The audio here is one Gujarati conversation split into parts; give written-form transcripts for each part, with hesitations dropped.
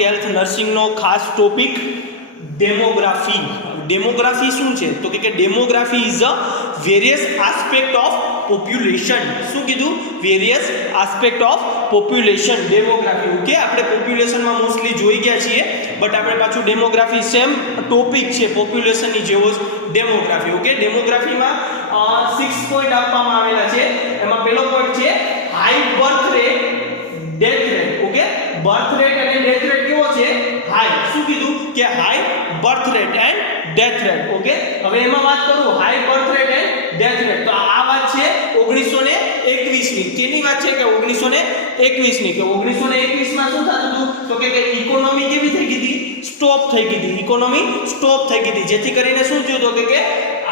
કમ્યુનિટી હેલ્થ નર્સિંગનો ખાસ ટોપિક ડેમોગ્રાફી. ડેમોગ્રાફી શું છે? તો કે demography is a various aspect of population. શું કીધું? Various aspect of population, demography. Okay, આપણે પોપ્યુલેશનમાં મોસ્ટલી જોઈ ગયા છીએ, બટ આપણે પાછું ડેમોગ્રાફી સેમ ટોપિક છે પોપ્યુલેશનની જેવો જ ડેમોગ્રાફી. ઓકે, ડેમોગ્રાફીમાં 6 પોઈન્ટ આપવામાં આવેલા છે. એમાં પહેલો પોઈન્ટ છે high birth rate, death rate. Okay, birth rate અને ડેથ રેટ કેવો છે? હાઈ. શું કીધું? કે high birth rate and death rate. Okay, હવે એમાં વાત કરું high birth rate and death rate, તો આ વાત છે 1921 ની. કેની વાત છે? કે 1921 ની. કે 1921 માં શું થતું હતું? તો કે ઇકોનોમી કેવી થઈ ગઈ હતી? સ્ટોપ થઈ ગઈ હતી. ઇકોનોમી સ્ટોપ થઈ ગઈ હતી, જેથી કરીને શું થયું તો કે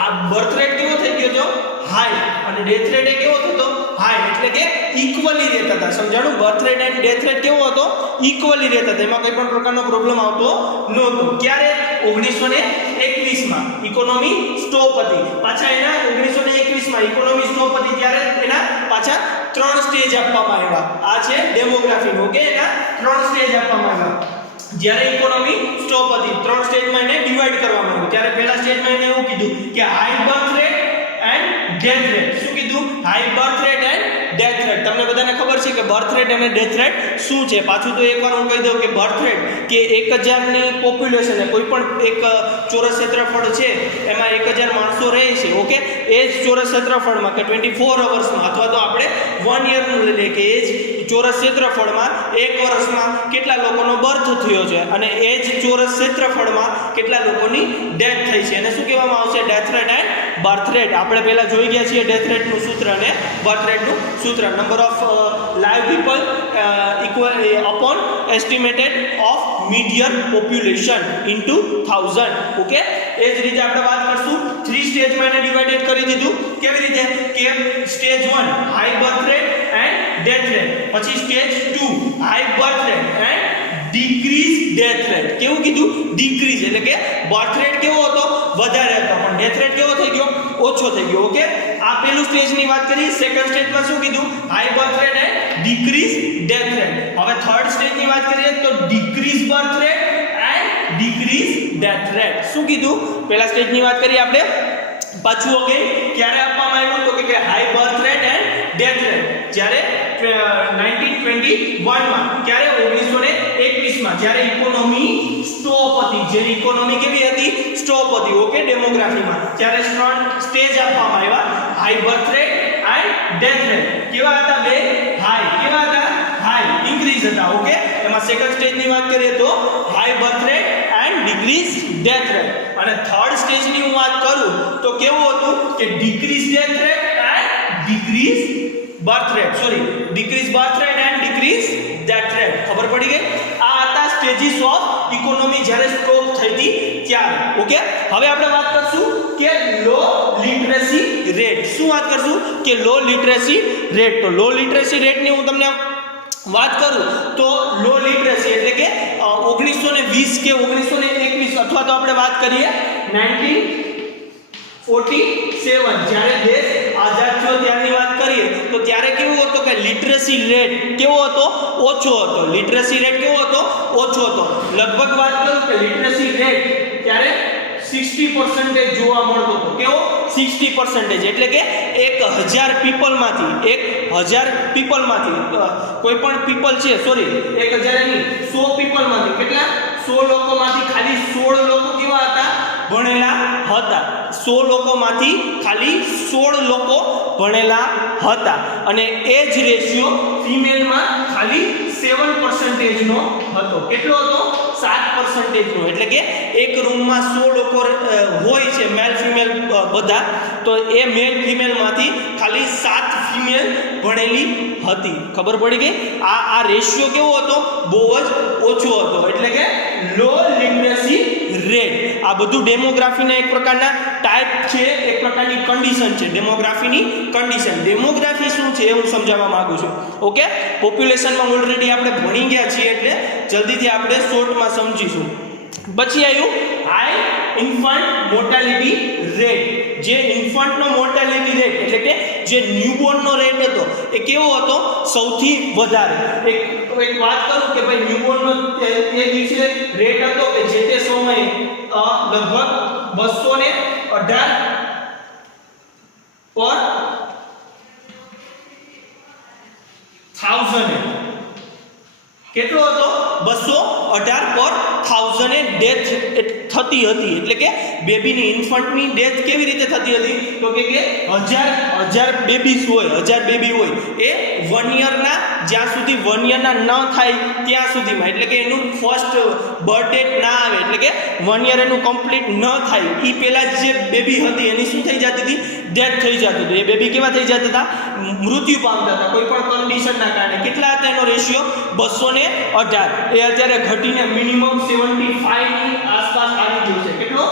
આ બર્થ રેટ કેવો થઈ ગયો હતો? હાઈ. અને ડેથ રેટ એ કેવો થતો? હાઈ. એટલે કે ઇક્વલી રહેતા હતા. સમજાણું? બર્થ રેટ અને ડેથ રેટ કેવો હતો? ઇક્વલી રહેતા હતા. એમાં કોઈ પણ પ્રકારનો પ્રોબ્લેમ આવતો નહોતો. ક્યારે? 1921 માં ઇકોનોમી સ્ટોપ હતી. પાછા એના 1921 માં ઇકોનોમી સ્ટોપ હતી ત્યારે એના પાછા 3 સ્ટેજ આપવામાં આવ્યા. આ છે ડેમોગ્રાફી. ઓકે, એના 3 સ્ટેજ આપવામાં આવ્યા. જ્યારે ઇકોનોમી સ્ટોપ હતી 3 સ્ટેજમાં એને ડિવાઈડ કરવામાં આવ્યું. ત્યારે પહેલા સ્ટેજમાં એને એવું કીધું કે high birth rate and death rate. શું કીધું? High birth rate and death rate. તમને બધાને ખબર છે કે બર્થ રેટ અને ડેથ રેટ શું છે? પાછું તો એકવાર હું કહી દઉં કે બર્થ રેટ કે 1000 ની પોપ્યુલેશન છે, કોઈ પણ એક ચોરસ ક્ષેત્રફળ છે એમાં 1000 માણસો રહે છે. ઓકે, એ જ ચોરસ ક્ષેત્રફળમાં કે 24 અવર્સમાં અથવા તો આપણે 1 યરનું લઈ લઈએ કે એ જ ચોરસ ક્ષેત્રફળમાં 1 વર્ષમાં કેટલા લોકોનો બર્થ થયો છે અને એ જ ચોરસ ક્ષેત્રફળમાં કેટલા લોકોની ડેથ થઈ છે. એને શું કહેવામાં આવશે? Death rate and birth rate. આપણે પહેલા જોઈ ગયા છીએ ડેથ રેટનું સૂત્ર અને બર્થ રેટનું સૂત્ર. Number of live people equal upon estimated of median population into 1000. Okay, એ જ રીતે આપણે વાત કરશું 3 સ્ટેજમાં એને ડિવાઇડેડ કરી દીધું. કેવી રીતે? કે stage 1 high birth rate and death rate, પછી stage 2 high birth rate and decrease death rate. કેવું કીધું? ડિક્રીઝ. એટલે કે બર્થ રેટ કેવો હતો? વધારે હતો, પણ ડેથ રેટ કેવો થઈ ગયો? ઓછો થઈ ગયો. ઓકે, આ પહેલું સ્ટેજની વાત કરી. સેકન્ડ સ્ટેજમાં શું કીધું? High birth rate and decrease death rate. હવે થર્ડ સ્ટેજની વાત કરીએ તો decrease birth rate and decrease death rate. શું કીધું? પહેલા સ્ટેજની વાત કરી આપણે. પાછું ઓકે, ક્યારે આપવામાં આવ્યું? તો કે high birth rate and death rate જ્યારે 1921 માં, ક્યારે? 1921 માં, જ્યારે ઇકોનોમી સ્ટોપ હતી. જે ઇકોનોમી કેવી હતી? સ્ટોપ હતી. ઓકે, ડેમોગ્રાફીમાં ત્યારે 3 સ્ટેજ આપવામાં આવ્યા. High birth rate and death rate. કેવા હતા? બે હાઈ. કેવા હતા? હાઈ, ઇન્ક્રીઝ હતા. ઓકે, એમાં સેકન્ડ સ્ટેજની વાત કરીએ તો high birth rate and decrease death rate. અને થર્ડ સ્ટેજની હું વાત કરું તો કેવું હતું? કે decrease death rate and decrease birth rate. Sorry, decrease birth rate and decrease death rate. ખબર પડી ગઈ? આ હતા સ્ટેજીસ ઓફ ઇકોનોમી જ્યારે સ્ટોપ થઈ હતી ત્યારે. ઓકે, હવે આપણે વાત કરશું કે લો લિટરસી રેટ. શું વાત કરશું? કે લો લિટરસી રેટ. તો લો લિટરસી રેટની હું તમને વાત કરું તો લો લિટરસી એટલે કે 1920 કે 1921 અથવા તો આપણે વાત કરીએ 1947 જ્યારે દેશ આઝાદ થયો ત્યારની વાત કરીએ તો ત્યારે કેવું હતું કે લિટરસી રેટ કેવો હતો? ઓછો હતો. લિટરસી રેટ કેવો હતો? ઓછો હતો. લગભગ વાત કરું કે લિટરસી રેટ ત્યારે 60% જોવા મળતો હતો. કેવો? 60%. એટલે કે 1000 પીપલમાંથી કોઈ પણ પીપલ છે, સોરી 1000 નહીં, 100 પીપલમાંથી કેટલા? 100 લોકોમાંથી ખાલી 16 લોકો કેવા હતા? ભણેલા હતા. 100 લોકોમાંથી ખાલી 16 લોકો ભણેલા હતા. અને એ જ રેશિયો ફિમેલમાં ખાલી 7% નો હતો. કેટલો હતો? 7% નો. એટલે કે એક રૂમમાં 100 લોકો હોય છે, મેલ ફિમેલ બધા, તો એ મેલ ફિમેલમાંથી ખાલી 7 ફિમેલ ભણેલી હતી. ખબર પડી ગઈ? આ રેશિયો કેવો હતો? બહુ જ ઓછો હતો. એટલે કે લો લિટરસી રેટ. આ બધું ડેમોગ્રાફીના એક પ્રકારના ટાઈપ છે, એક પ્રકારની કન્ડિશન છે. ડેમોગ્રાફીની કન્ડિશન. ડેમોગ્રાફી શું છે એ હું સમજાવવા માંગુ છું. ઓકે, પોપ્યુલેશનમાં ઓલરેડી આપણે ભણી ગયા છીએ એટલે જલ્દીથી આપણે શોર્ટમાં સમજીશું. પછી આવ્યું હાઈ ઇન્ફન્ટ મોર્ટાલિટી રેટ. જે ઇન્ફન્ટનો મોર્ટાલિટી રેટ એટલે કે જે ન્યૂબોર્નનો રેટ હતો એ કેવો હતો? સૌથી વધારે. એક વાત કરું કે ભાઈ ન્યૂબોર્નનો એ દિવસે રેટ હતો કે જે તે સમયે લગભગ 218 પર 1000 કેટલો હતો? 218 પર 1000 ડેથ થતી હતી. એટલે કે બેબીની ઇન્ફન્ટની ડેથ કેવી રીતે થતી હતી? તો કે 1000 બેબીઝ હોય, 1000 બેબી હોય એ 1 યરના, જ્યાં સુધી 1 યરના ન થાય ત્યાં સુધીમાં, એટલે કે એનું ફર્સ્ટ બર્થ ડેટ ના આવે, એટલે કે 1 યર એનું કમ્પ્લીટ ન થાય એ પહેલા જે બેબી હતી એની શું થઈ જતી હતી? ડેથ થઈ જતી હતી. એ બેબી કેવા થઈ જતા હતા? મૃત્યુ પામતા હતા કોઈ પણ કન્ડિશનના કારણે. કેટલા હતા એનો રેશિયો? 218. એ અત્યારે ઘટીને મિનિમમ 75 ની આસપાસ આવી ગયો છે. કેટલો?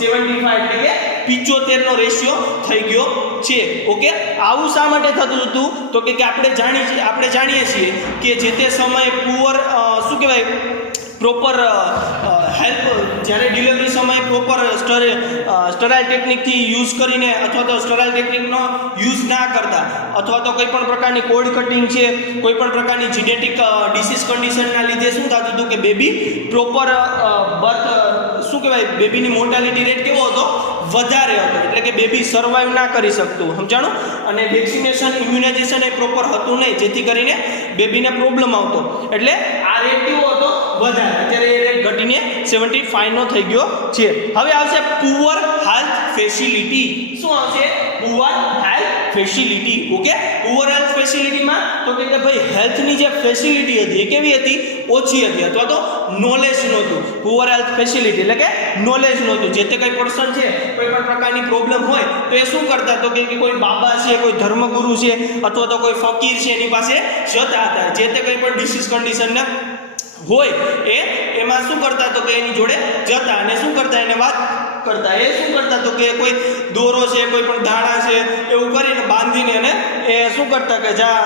75, એટલે કે 75 નો રેશિયો થઈ ગયો છે. ઓકે, આવું શા માટે થતું હતું? તો કે આપણે જાણીએ છીએ કે જે તે સમયે પુઅર શું કહેવાય પ્રોપર હેલ્પ, જ્યારે ડિલિવરી સમયે પ્રોપર સ્ટરાઇલ ટેકનિકથી યુઝ કરીને અથવા તો સ્ટરાઇલ ટેકનિકનો યુઝ ના કરતા, અથવા તો કોઈ પણ પ્રકારની કોડ કટિંગ છે, કોઈ પણ પ્રકારની જીનેટિક ડિસીઝ કન્ડિશનના લીધે શું થતું હતું કે બેબી પ્રોપર બર્થ શું કહેવાય બેબીની મોર્ટાલિટી રેટ કેવો હતો? વધારે હતો. એટલે કે બેબી સર્વાઈવ ના કરી શકતું. સમજાણું? અને વેક્સિનેશન, ઇમ્યુનાઇઝેશન એ પ્રોપર હતું નહીં, જેથી કરીને બેબીને પ્રોબ્લેમ આવતો. એટલે આ રેટ કેવો હતો? વધારે. અત્યારે એ રેટ ઘટીને 75 નો થઈ ગયો છે. હવે આવશે પુઅર હેલ્થ ફેસિલિટી. શું આવશે? Poor health facility. Okay, poor health ફેસિલિટીમાં તો કે ભાઈ હેલ્થની જે ફેસિલિટી હતી એ કેવી હતી? ઓછી હતી, અથવા તો નોલેજ નહોતું. પુઅર હેલ્થ ફેસિલિટી એટલે કે નોલેજ નહોતું. જે તે કંઈ પર્સન છે કોઈ પણ પ્રકારની પ્રોબ્લેમ હોય તો એ શું કરતા? તો કે કોઈ બાબા છે, કોઈ ધર્મગુરુ છે, અથવા તો કોઈ ફકીર છે એની પાસે જતા હતા. જે તે કંઈ પણ ડિસીઝ કન્ડિશનને હોય એમાં શું કરતા? તો કે એની જોડે જતા અને શું કરતા? એને વાત કરતા. એ શું કરતા? તો કે કોઈ દોરો છે, કોઈ પણ દાણા છે, એવું કરીને બાંધીને એને એ શું કરતા કે જા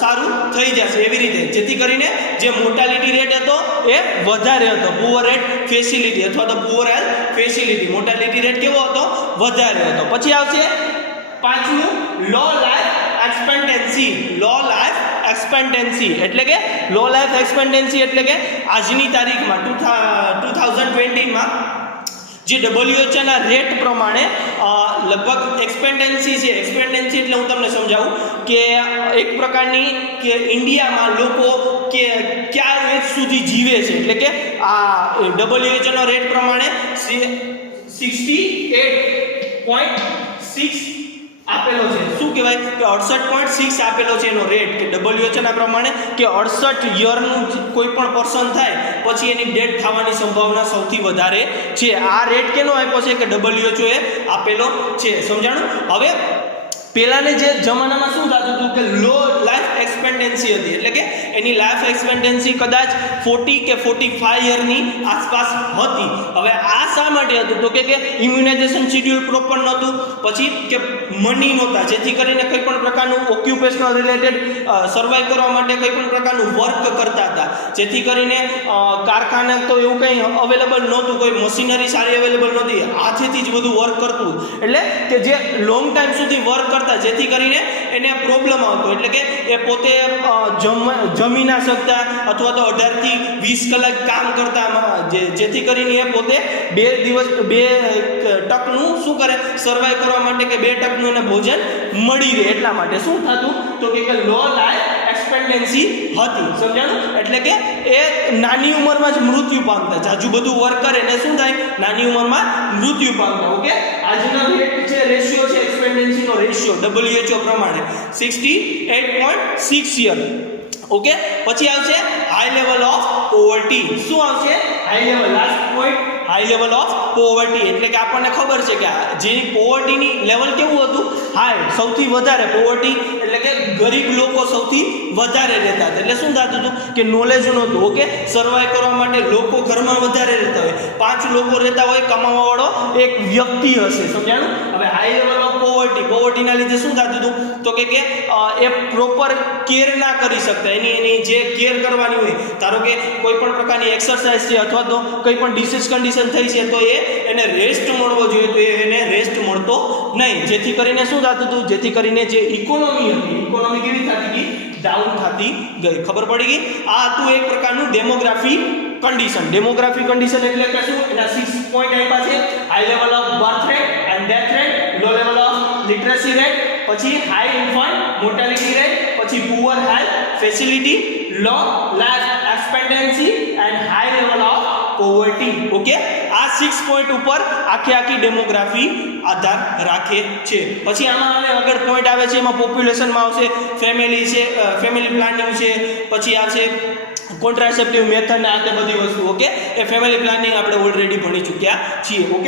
સારું થઈ જશે એવી રીતે, જેથી કરીને જે મોર્ટાલિટી રેટ હતો એ વધારે હતો. પુઅર હેલ્થ ફેસિલિટી અથવા તો poor health facility, mortality rate કેવો હતો? વધારે હતો. પછી આવશે પાંચમું લો લાઈફ એક્સપેક્ટન્સી. લો લાઈફ એક્સપેક્ટન્સી એટલે કે લો લાઈફ એક્સપેક્ટન્સી એટલે કે આજની તારીખમાં 2020માં જે WHO ના રેટ પ્રમાણે લગભગ એક્સપેક્ટન્સી છે. એક્સપેક્ટન્સી એટલે હું તમને સમજાવું કે એક પ્રકારની કે ઇન્ડિયામાં લોકો કે કયા એજ સુધી જીવે છે. એટલે કે આ WHO નો રેટ પ્રમાણે 68.6 આપેલો છે. શું કહેવાય કે 68.6 આપેલો છે એનો રેટ, કે WHO ના પ્રમાણે કે 68 યરનું કોઈ પણ પર્સન થાય પછી એની ડેથ થવાની સંભાવના સૌથી વધારે છે. આ રેટ કેનો આપ્યો છે? કે WHO એ આપેલો છે. સમજાણું? હવે પહેલાને જે જમાનામાં શું થતું હતું કે લો લાઈફ એક્સપેક્ટન્સી હતી, એટલે કે એની લાઈફ એક્સપેક્ટન્સી કદાચ 40 કે 45 યરની આસપાસ હતી. હવે આ શા માટે હતું? તો કે ઇમ્યુનાઇઝેશન શેડ્યુલ પ્રોપર નહોતું, પછી કે મની નહોતા, જેથી કરીને કોઈ પણ પ્રકારનું ઓક્યુપેશનલ રિલેટેડ સર્વાઈવ કરવા માટે કોઈ પણ પ્રકારનું વર્ક કરતા હતા, જેથી કરીને કારખાને તો એવું કંઈ અવેલેબલ નહોતું, કોઈ મશીનરી સારી અવેલેબલ નહોતી, હાથેથી જ બધું વર્ક કરતું. એટલે કે જે લોંગ ટાઈમ સુધી વર્ક કરતા, જેથી કરીને એને પ્રોબ્લેમ આવતો. એટલે કે એ પોતે જમી ના શકતા, અથવા તો 18 થી 20 કલાક કામ કરતા, જેથી કરીને એ પોતે 2 ટકનું શું કરે? સર્વાઈવ કરવા માટે કે 2 ટકનું એને ભોજન મળી રહે એટલા માટે શું થતું? તો કે લો લાઈફ એક્સપેક્ટન્સી હતી. સમજાણું? એટલે કે એ નાની ઉંમરમાં જ મૃત્યુ પામતા. જાજુ બધું વર્ક કરે ને શું થાય? નાની ઉંમરમાં મૃત્યુ પામતા. ઓકે, આજનો રેટ છે, રેશિયો છે એક્સપેક્ટન્સીનો રેશિયો WHO પ્રમાણે 68.6 યર. ઓકે, પછી આવશે હાઈ લેવલ ઓફ પોવર્ટી. શું આવશે? High level. Last point high level of poverty એટલે કે આપણને ખબર છે કે જેની પોવર્ટીની લેવલ કેવું હતું? હાઈ, સૌથી વધારે પોવર્ટી એટલે કે ગરીબ લોકો સૌથી વધારે રહેતા હતા. એટલે શું થતું હતું કે નોલેજ નહોતું. ઓકે, સર્વાઈવ કરવા માટે લોકો ઘરમાં વધારે રહેતા હોય, 5 લોકો રહેતા હોય, કમાવાવાળો એક વ્યક્તિ હશે. સમજાણું? હવે હાઈ લેવલ ઓફ પોવર્ટીના લીધે શું થતું હતું? તો તો કે એ પ્રોપર કેર ના કરી શકતા, એની જે કેર કરવાની હોય, ધારો કે કોઈ પણ પ્રકારની એક્સરસાઇઝ છે અથવા તો કોઈ પણ ડિસીઝ કન્ડિશન થઈ છે તો એને રેસ્ટ મળવો જોઈએ, તો એને રેસ્ટ મળતો નહીં, જેથી કરીને શું થતું હતું, જેથી કરીને જે ઇકોનોમી હતી, ઇકોનોમી કેવી થતી ગઈ, ડાઉન થતી ગઈ. ખબર પડી ગઈ? આ હતું એક પ્રકારનું ડેમોગ્રાફી કન્ડિશન. ડેમોગ્રાફી કન્ડિશન એટલે કે શું, એના 6 પોઈન્ટ આપ્યા છે. High level of birth rate and death rate, low level of literacy rate, પછી હાઈ ઇન્ફન્ટ મોર્ટાલિટી રેટ, પછી poor health facility, low life expectancy and high level of poverty. Okay, આ 6 પોઈન્ટ ઉપર આખી ડેમોગ્રાફી આધાર રાખે છે. પછી આમાં આગળ પોઈન્ટ આવે છે, એમાં પોપ્યુલેશનમાં આવશે ફેમિલી છે, ફેમિલી પ્લાનિંગ છે, પછી આવશે કોન્ટ્રાસેપ્ટિવ મેથડ ને આ તે બધી વસ્તુ. ઓકે, એ ફેમિલી પ્લાનિંગ આપણે ઓલરેડી ભણી ચૂક્યા છીએ. ઓકે.